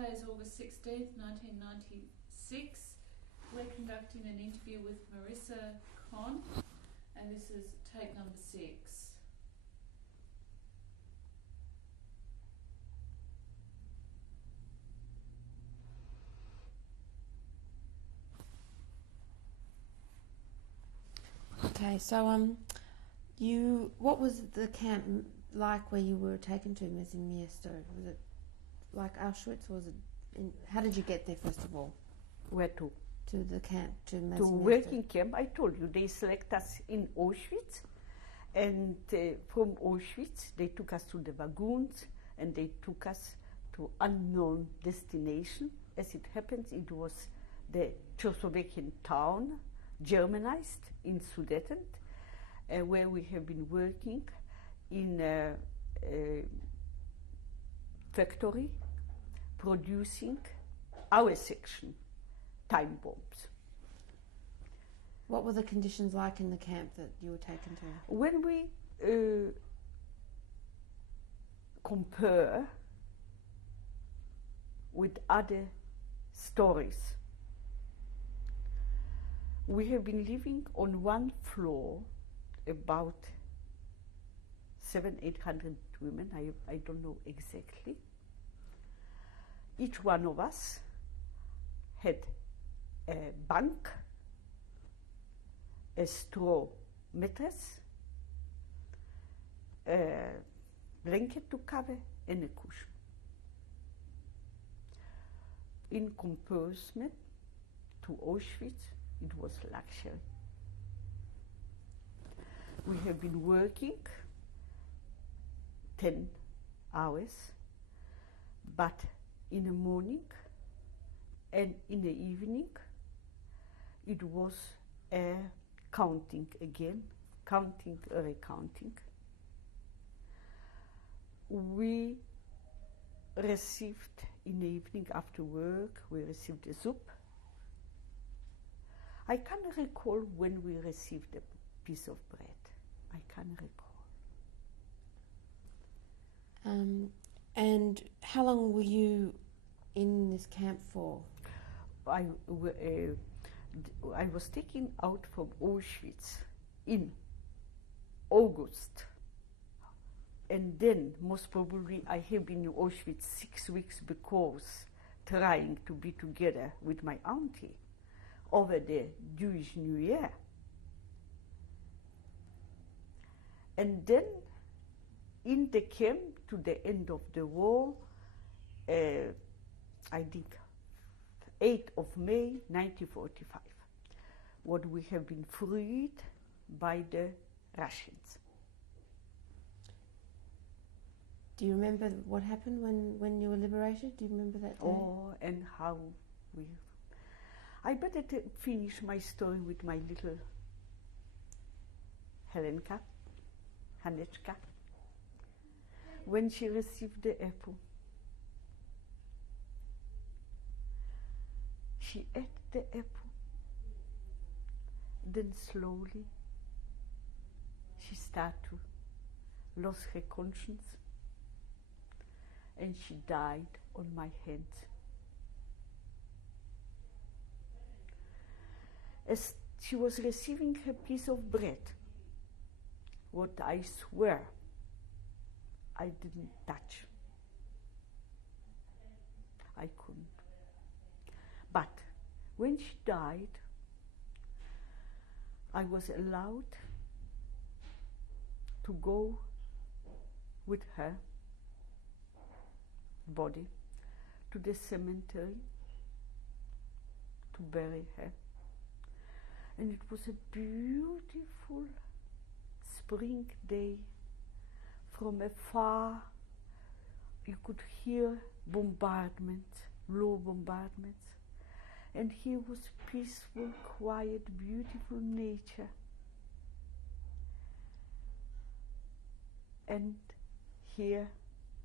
Today is August 16th, 1996. We're conducting an interview with Marysia Kohn, and this is tape number 6. Okay, so what was the camp like where you were taken to, Marysia? Was it like Auschwitz? Was it? How did you get there first of all? Where to? To the camp, to Marysia. To working camp. I told you they select us in Auschwitz, and from Auschwitz they took us to the wagons, and they took us to unknown destination. As it happens, it was the Czechoslovakian town, Germanized in Sudetenland, where we have been working in a factory producing our section time bombs. What were the conditions like in the camp that you were taken to? When we compare with other stories, we have been living on one floor, about 700-800 women, I don't know exactly. Each one of us had a bunk, a straw mattress, a blanket to cover, and a cushion. In comparison to Auschwitz, it was luxury. We have been working 10 hours, but in the morning and in the evening, it was counting again, counting, recounting. We received in the evening after work, we received a soup. I can't recall when we received a piece of bread. I can't recall. And how long were you in this camp for? I was taken out from Auschwitz in August. And then, most probably, I have been in Auschwitz 6 weeks because trying to be together with my auntie over the Jewish New Year. And then, in the camp to the end of the war, I think 8th of May 1945, what we have been freed by the Russians. Do you remember what happened when you were liberated? Do you remember that day? Oh, and how we... I better finish my story with my little Helenka, Hanechka. When she received the apple, she ate the apple. Then slowly, she started to lose her conscience, and she died on my hands. As she was receiving her piece of bread, what I swear I didn't touch. I couldn't. But when she died, I was allowed to go with her body to the cemetery to bury her. And it was a beautiful spring day. From afar, you could hear bombardments, low bombardments. And here was peaceful, quiet, beautiful nature. And here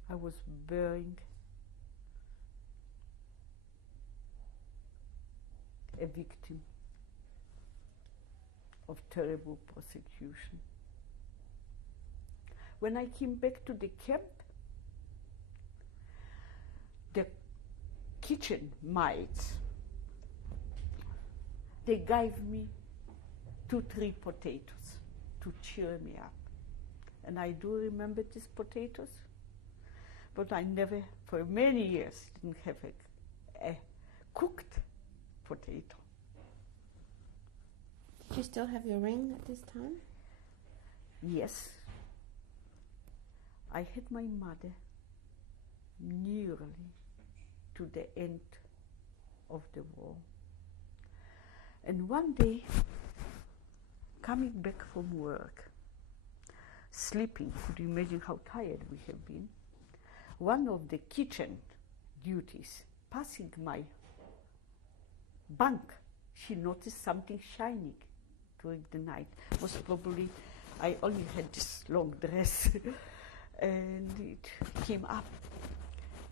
I was burying a victim of terrible persecution. When I came back to the camp, the kitchen maids, they gave me 2-3 potatoes to cheer me up. And I do remember these potatoes, but I never, for many years, didn't have a cooked potato. Did you still have your ring at this time? Yes. I had my mother nearly to the end of the war. And one day, coming back from work, sleeping, could you imagine how tired we have been? One of the kitchen duties, passing my bunk, she noticed something shining during the night. Most probably, I only had this long dress, and it came up,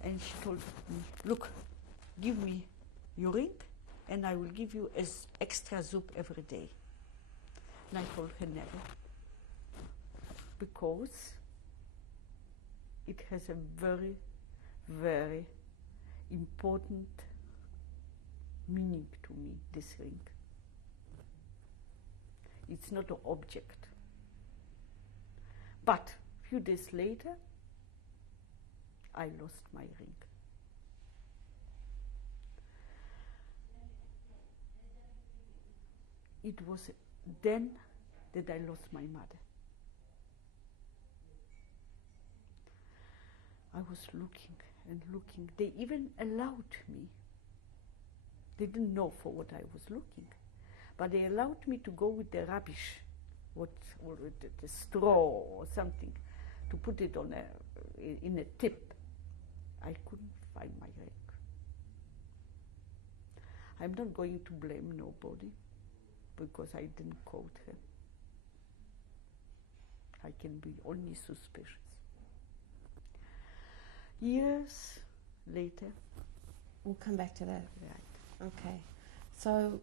and she told me, look, give me your ring, and I will give you as extra soup every day. And I told her never, because it has a very, very important meaning to me, this ring. It's not an object. But a few days later, I lost my ring. It was then that I lost my mother. I was looking and looking. They even allowed me. They didn't know for what I was looking, but they allowed me to go with the rubbish, or the straw or something, to put it on in a tip. I couldn't find my ring. I'm not going to blame nobody, because I didn't quote her. I can be only suspicious. Years later. We'll come back to that. Right. Okay. So,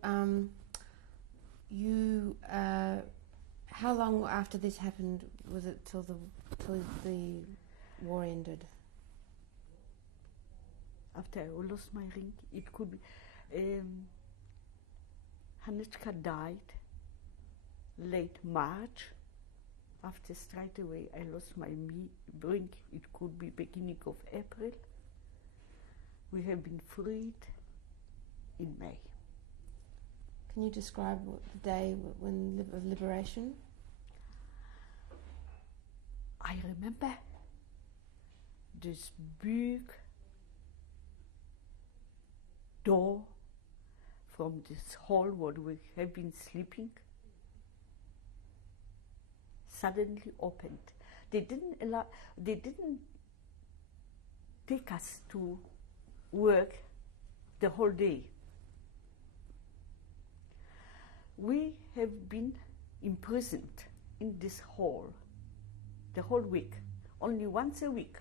you, how long after this happened was it till the war ended? After I lost my ring, it could be. Hanechka died late March. After straight away I lost my ring, it could be beginning of April. We have been freed in May. Can you describe the day of liberation? I remember this big door from this hall where we have been sleeping suddenly opened. They didn't take us to work the whole day. We have been imprisoned in this hall the whole week, only once a week.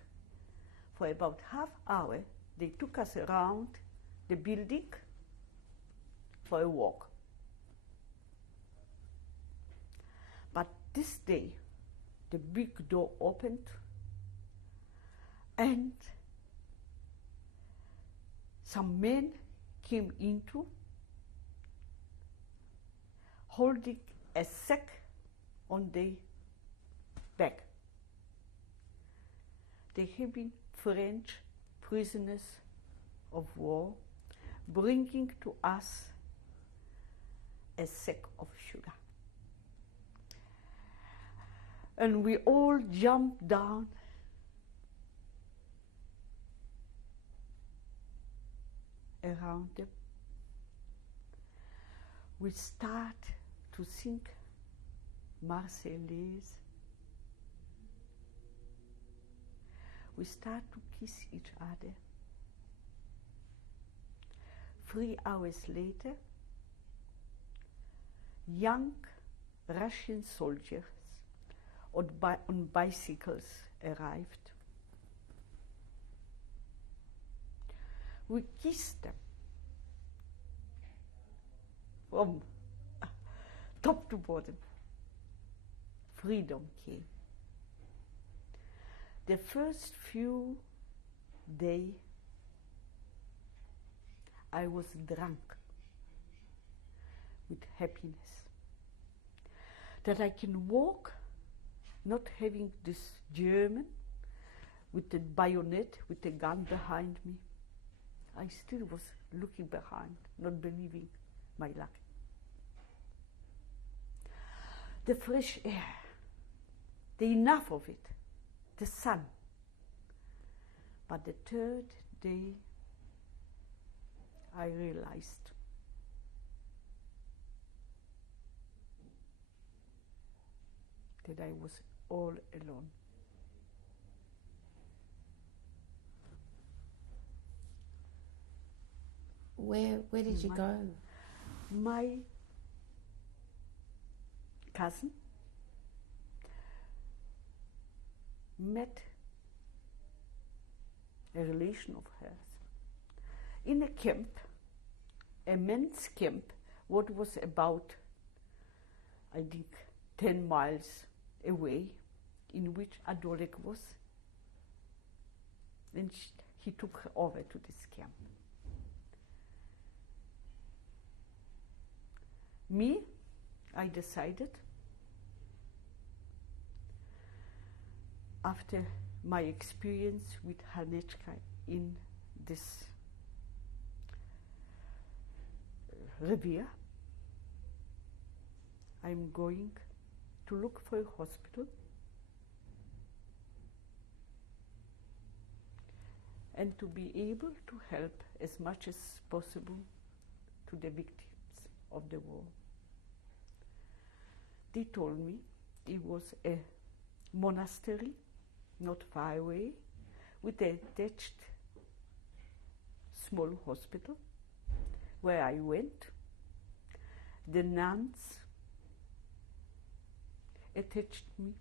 For about half hour, they took us around the building for a walk. But this day, the big door opened, and some men came into, holding a sack on their back. They have been French prisoners of war, bringing to us a sack of sugar. And we all jumped down around them. We start to sing Marseillaise. We start to kiss each other. 3 hours later, young Russian soldiers on bicycles arrived. We kissed them from top to bottom. Freedom came. The first few days I was drunk with happiness. That I can walk, not having this German with the bayonet, with the gun behind me. I still was looking behind, not believing my luck. The fresh air, the enough of it, the sun. But the third day, I realized that I was all alone. Where did you go? My cousin met a relation of hers in a camp, a men's camp, what was about, I think, 10 miles away, in which Adolek was. And he took her over to this camp. Me, I decided, after my experience with Hanechka in this revier, I'm going to look for a hospital and to be able to help as much as possible to the victims of the war. They told me it was a monastery not far away with an attached small hospital where I went. The nuns attached me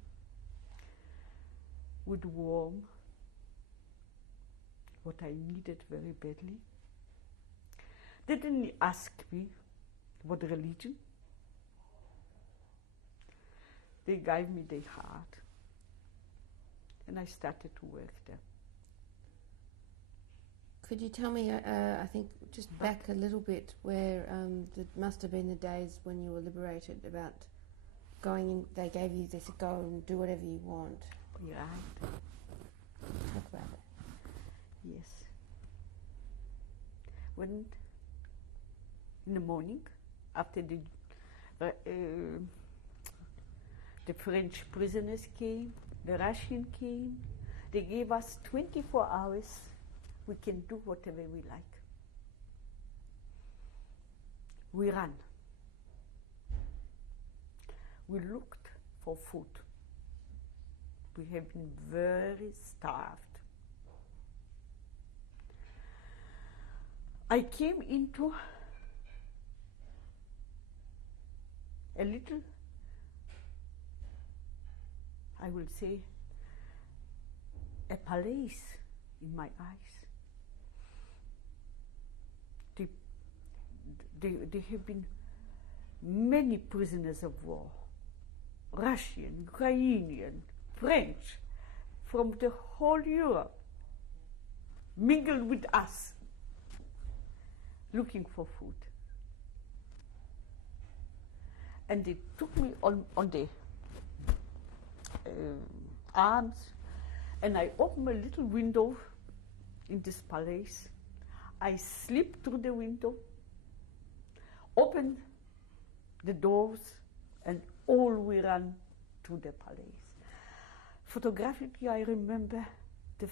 with warm, what I needed very badly. They didn't ask me what religion. They gave me their heart, and I started to work there. Could you tell me, I think, just back a little bit, where it must have been the days when you were liberated, about going in, they said go and do whatever you want. Right. Talk about it. Yes. When in the morning, after the French prisoners came, the Russian came, they gave us 24 hours. We can do whatever we like. We ran. We looked for food. We have been very starved. I came into a little, I will say, a palace in my eyes. There have been many prisoners of war, Russian, Ukrainian, French, from the whole Europe, mingled with us, looking for food. And they took me on the arms, and I opened a little window in this palace. I slipped through the window, opened the doors, and all we ran to the palace. Photographically, I remember the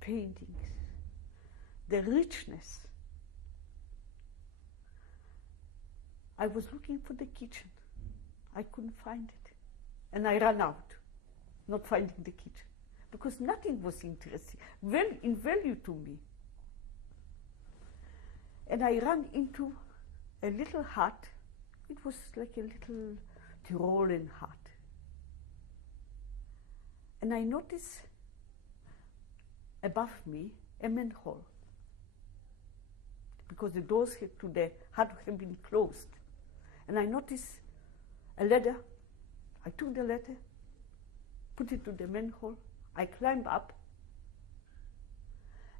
paintings, the richness. I was looking for the kitchen. I couldn't find it. And I ran out, not finding the kitchen, because nothing was interesting, in value to me. And I ran into a little hut. It was like a little Tyrolean hut. And I noticed above me a manhole, because the doors to the hut had been closed. And I noticed a ladder. I took the ladder, put it to the manhole. I climbed up,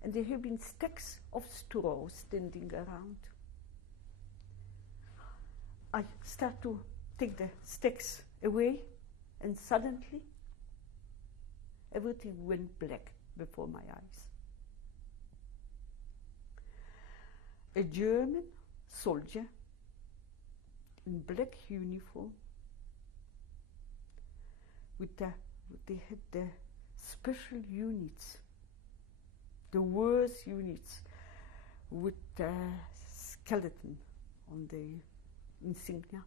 and there have been stacks of straw standing around. I start to take the stacks away, and suddenly everything went black before my eyes. A German soldier in black uniform they had the special units, the worst units, with the skeleton on the insignia.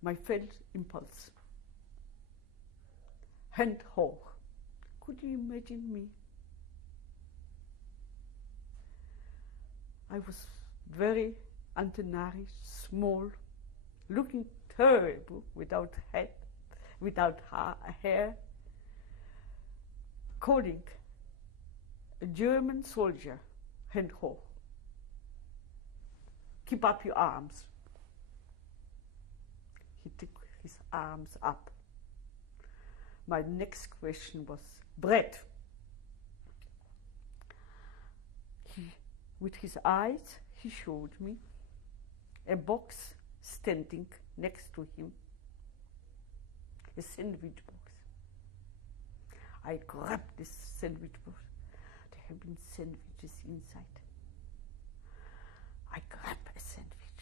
My felt impulse. Hand hoch. Could you imagine me? I was very untenary, small, looking terrible, without head, without hair, calling a German soldier, hand hoch. Keep up your arms. He took his arms up. My next question was, bread. With his eyes, he showed me a box standing next to him, a sandwich box. I grabbed this sandwich box. There have been sandwiches inside. I grabbed a sandwich.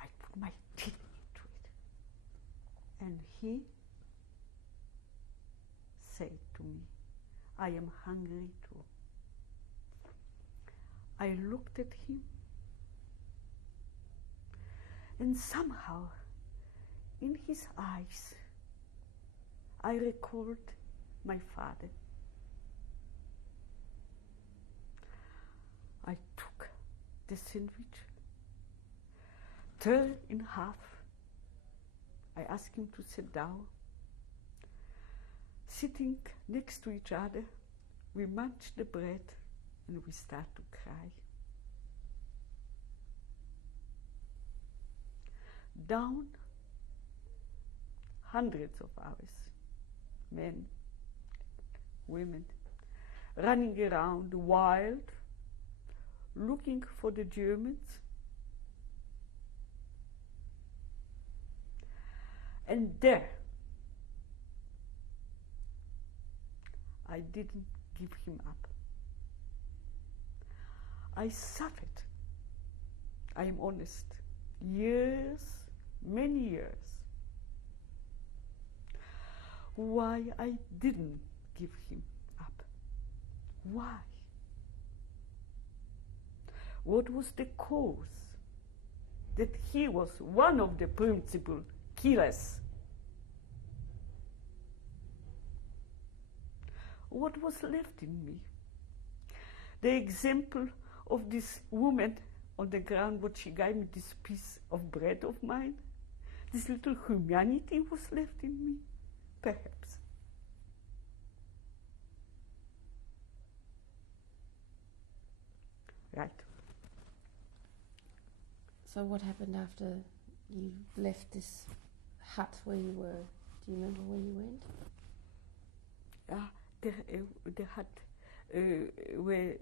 I put my teeth into it. And he said to me, I am hungry too. I looked at him, and somehow in his eyes I recalled my father. I took the sandwich, tore it in half. I asked him to sit down. Sitting next to each other, we munched the bread and we start to cry. Down, hundreds of hours, men, women, running around wild, looking for the Germans. And there, I didn't give him up. I suffered, I am honest, years, many years. Why I didn't give him up? Why? What was the cause that he was one of the principal killers? What was left in me? The example of this woman on the ground, what she gave me, this piece of bread of mine, this little humanity was left in me, perhaps. Right. So what happened after you left this hut where you were? Do you remember where you went? The hut where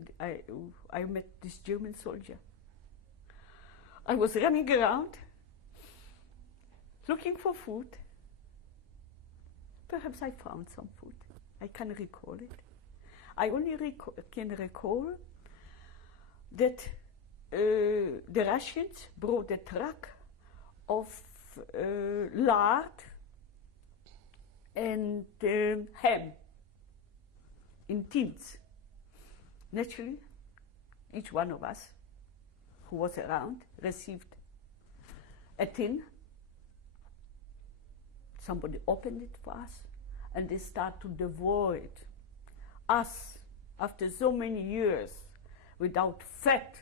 I met this German soldier. I was running around looking for food. Perhaps I found some food. I can't recall it. I only can recall that the Russians brought a truck of lard and ham in tins. Naturally, each one of us who was around received a tin. Somebody opened it for us, and they start to devour it. Us, after so many years, without fat,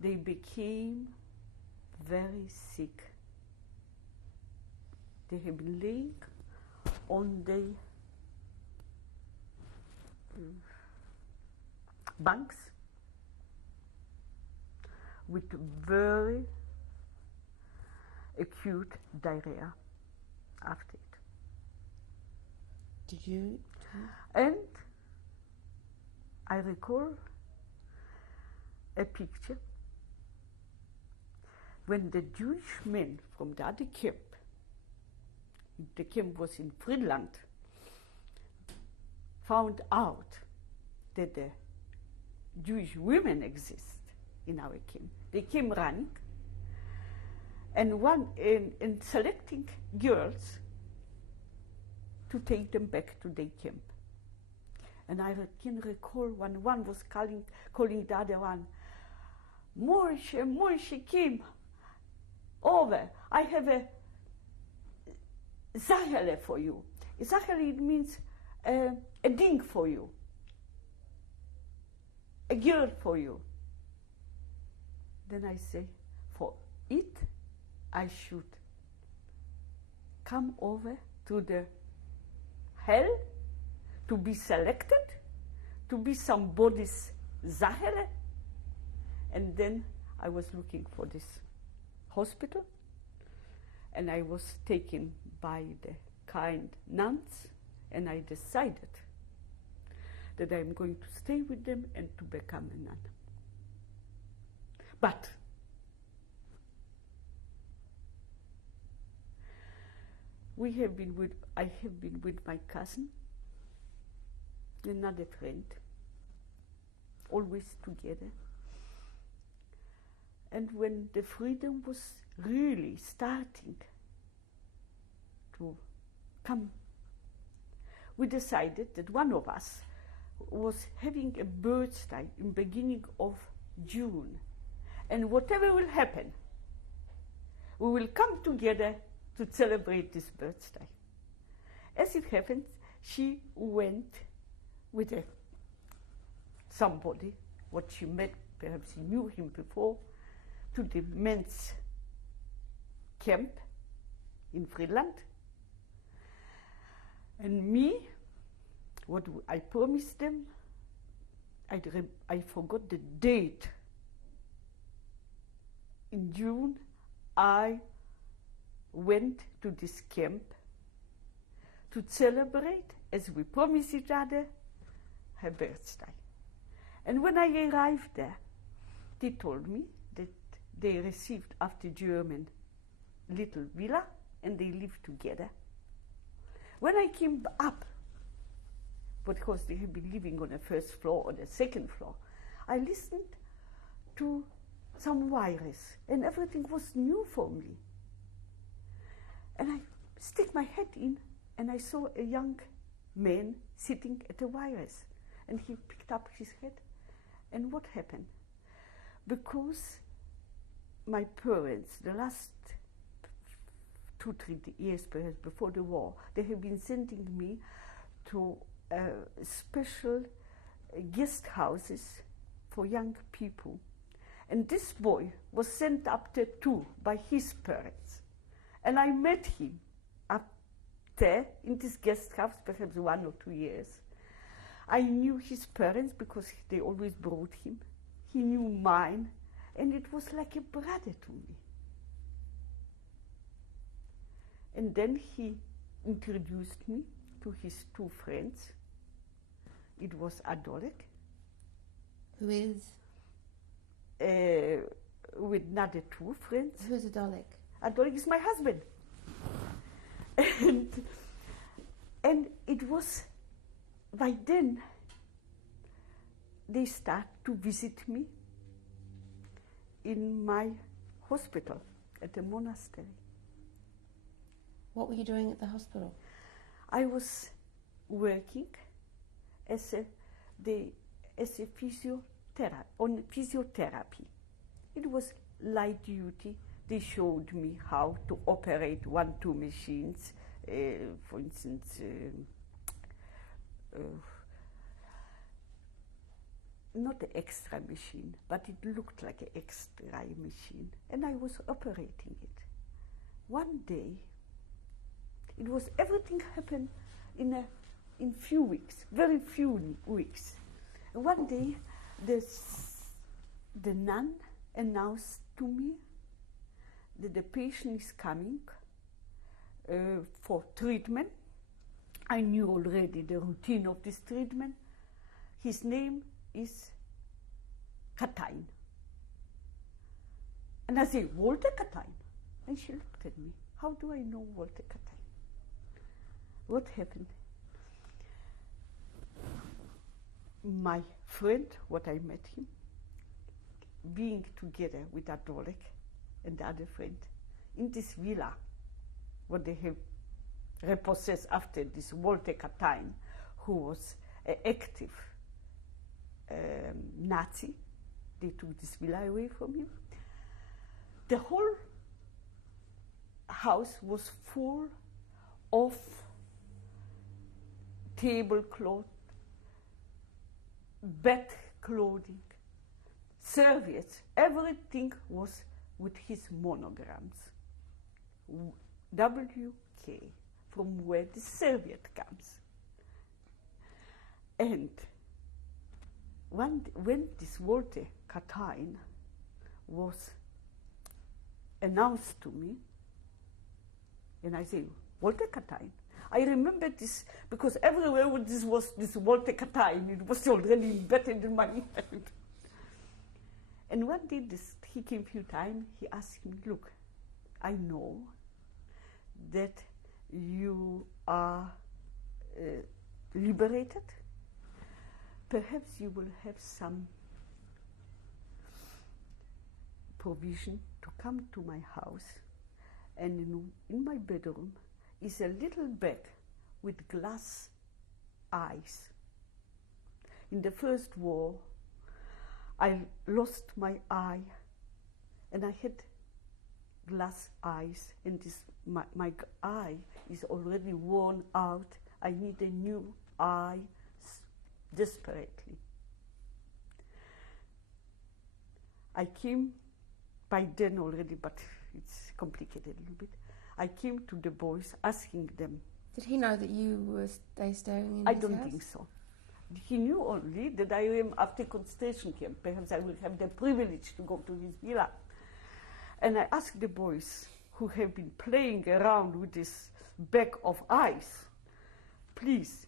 they became very sick. They have been laying on the banks with very acute diarrhea after it. Did you? And I recall a picture when the Jewish men from the other the camp was in Friedland, found out that the Jewish women exist in our camp. They came running and in selecting girls to take them back to their camp. And I can recall when one was calling the other one, Moishe came over. I have a Zachele for you. Zachele, it means a ding for you, a girl for you. Then I say, for it, I should come over to the hell to be selected, to be somebody's Zachele. And then I was looking for this hospital, and I was taken by the kind nuns, and I decided that I'm going to stay with them and to become a nun. But I have been with my cousin, another friend, always together. And when the freedom was really starting to come, we decided that one of us was having a birthday in beginning of June. And whatever will happen, we will come together to celebrate this birthday. As it happens, she went with somebody, what she met, perhaps she knew him before, to the men's camp in Friedland. And me, what I promised them, I forgot the date. In June, I went to this camp to celebrate, as we promised each other, her birthday. And when I arrived there, they told me that they received after German little villa and they lived together. When I came up, because they had been living on the first floor or the second floor, I listened to some virus and everything was new for me. And I stick my head in and I saw a young man sitting at the virus, and he picked up his head. And what happened? Because my parents, the last 2-3 years perhaps before the war, they have been sending me to special guest houses for young people. And this boy was sent up there too by his parents. And I met him up there in this guest house, perhaps 1 or 2 years. I knew his parents because they always brought him. He knew mine, and it was like a brother to me. And then he introduced me to his 2 friends. It was Adolek. Who is? With another 2 friends. Who's Adolek? Adolek is my husband. And it was, by then, they start to visit me in my hospital at the monastery. What were you doing at the hospital? I was working as a physiotherapy. It was light duty. They showed me how to operate 1-2 machines, for instance, not an extra machine, but it looked like an extra machine, and I was operating it. One day, it was everything happened in few weeks, very few weeks. And one day, the nun announced to me that the patient is coming for treatment. I knew already the routine of this treatment. His name is Katain. And I say, Walter Katain. And she looked at me. How do I know Walter Katain? What happened? My friend, what I met him, being together with Adolek and the other friend in this villa, what they have repossessed after this Walter Katain, who was an active Nazi. They took this villa away from him. The whole house was full of tablecloth, bed clothing, serviettes. Everything was with his monograms. WK, from where the serviette comes. And when this Walter Katain was announced to me, and I say, Walter Katain. I remember this because everywhere this was this Walter Katain. It was already embedded in my head. And one day he came a few times, he asked me, look, I know that you are liberated. Perhaps you will have some provision to come to my house, and in my bedroom is a little bag with glass eyes. In the First War, I lost my eye, and I had glass eyes, and my eye is already worn out. I need a new eye desperately. I came by then already, but it's complicated a little bit. I came to the boys asking them. Did he know that you were staying in I his don't house? think so. He knew only that I am after concentration camp. Perhaps I will have the privilege to go to his villa. And I asked the boys who have been playing around with this bag of ice, please,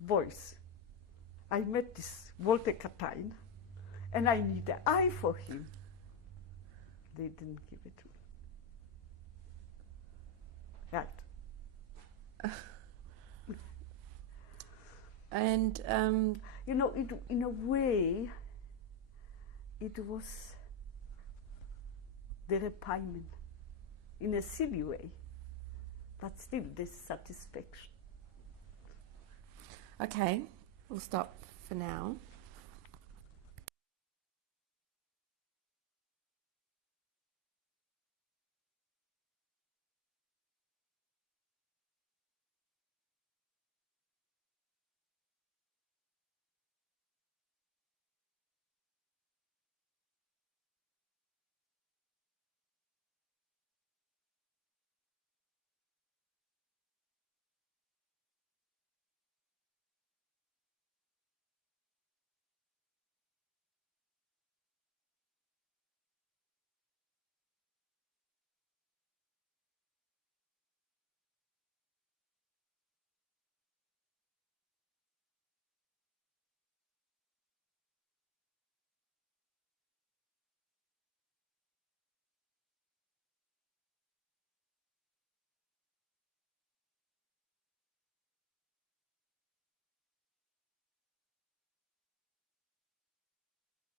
boys, I met this Walter Katain, and I need an eye for him. They didn't give it to me. Right. And you know, in a way, it was the refinement, in a silly way, but still this satisfaction. okay, we'll stop for now.